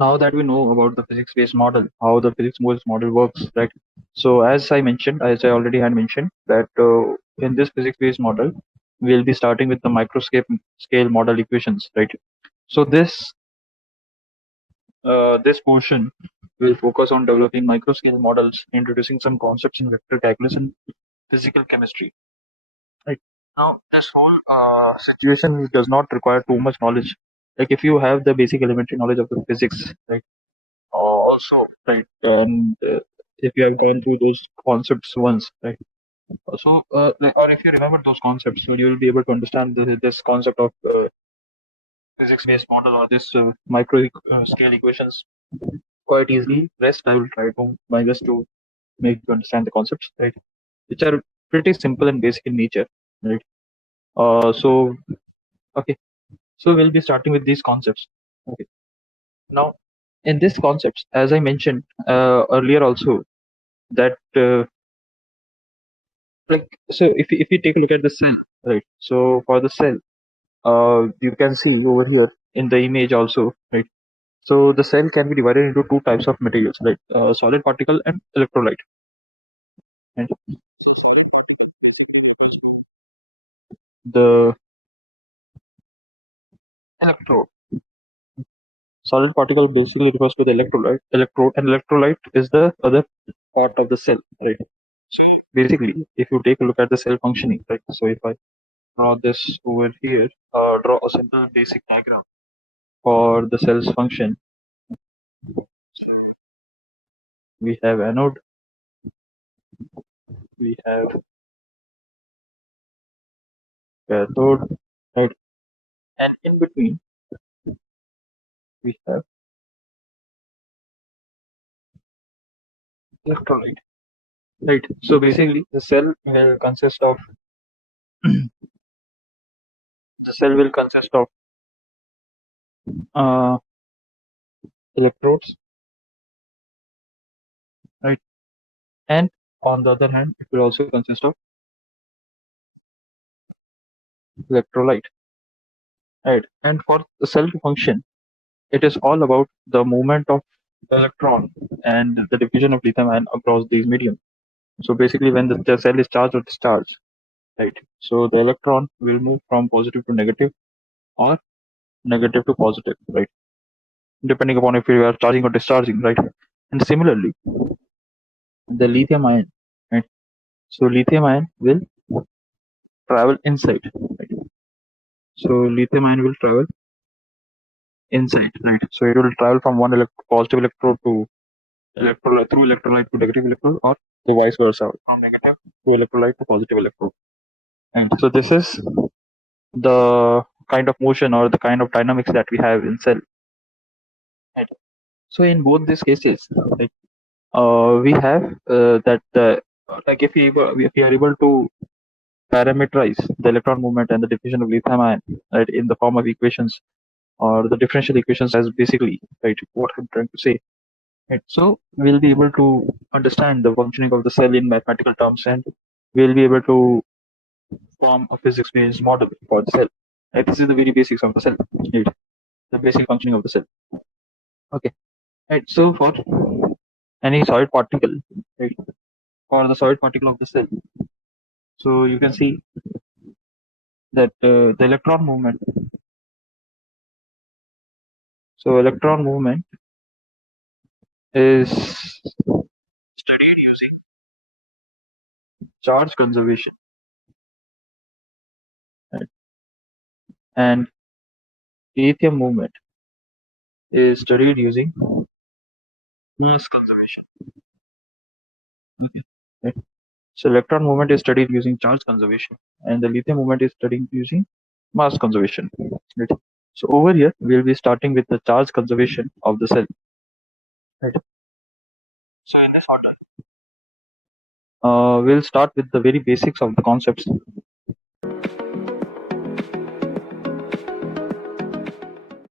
Now that we know about the physics-based model, how the physics-based model works, right? So as I already had mentioned, that in this physics-based model, we'll be starting with the scale model equations, right? So this portion will focus on developing microscale models, introducing some concepts in vector calculus and physical chemistry. Right. Now, this whole situation does not require too much knowledge. Like if you have the basic elementary knowledge of the physics, right? Also, right, and if you have gone through those concepts once, right? Or if you remember those concepts, so you will be able to understand this concept of physics-based model or this micro scale equations quite easily. Rest, I will try to my best to make you understand the concepts, right? Which are pretty simple and basic in nature, right? So okay, so we'll be starting with these concepts. Okay, now in these concepts, as I mentioned earlier, also that if you take a look at the cell, right? So for the cell, you can see over here in the image also, right? So the cell can be divided into two types of materials, right? Solid particle and electrolyte. And the electrode, solid particle basically refers to the electrode, and electrolyte is the other part of the cell, right? So basically, if you take a look at the cell functioning, right? So if I draw this over here, draw a simple basic diagram for the cell's function. We have anode, we have cathode, right? And in between, we have electrolyte, right? So basically, the cell will consist of uh, electrodes, right? And on the other hand, it will also consist of electrolyte, right? And for the cell to function, it is all about the movement of electron and the diffusion of lithium ion across these medium. So basically, when the cell is charged or discharged, right? So the electron will move from positive to negative or negative to positive, right? Depending upon if you are charging or discharging, right? And similarly, the lithium ion, right? So lithium ion will travel inside, right? So lithium ion will travel inside, right? So it will travel from one positive electrode to electrolyte through electrolyte to negative electrode, or the vice versa, from negative to electrolyte to positive electrode. And so this is the kind of motion or the kind of dynamics that we have in cell. Right? So in both these cases, like we have that like if we are able to parameterize the electron movement and the diffusion of lithium ion, right, in the form of equations or the differential equations, as basically, right, what I'm trying to say, right? So we'll be able to understand the functioning of the cell in mathematical terms, and we'll be able to form a physics-based model for the cell. Right? This is the very basics of the cell, right? The basic functioning of the cell. Okay, right. So for any solid particle, right, for the solid particle of the cell, so you can see that the electron movement. So electron movement is studied using charge conservation, right? And lithium movement is studied using mass conservation. Okay. Right? So electron movement is studied using charge conservation, and the lithium movement is studied using mass conservation. Right? So over here, we'll be starting with the charge conservation of the cell. Right? So in this order, we'll start with the very basics of the concepts.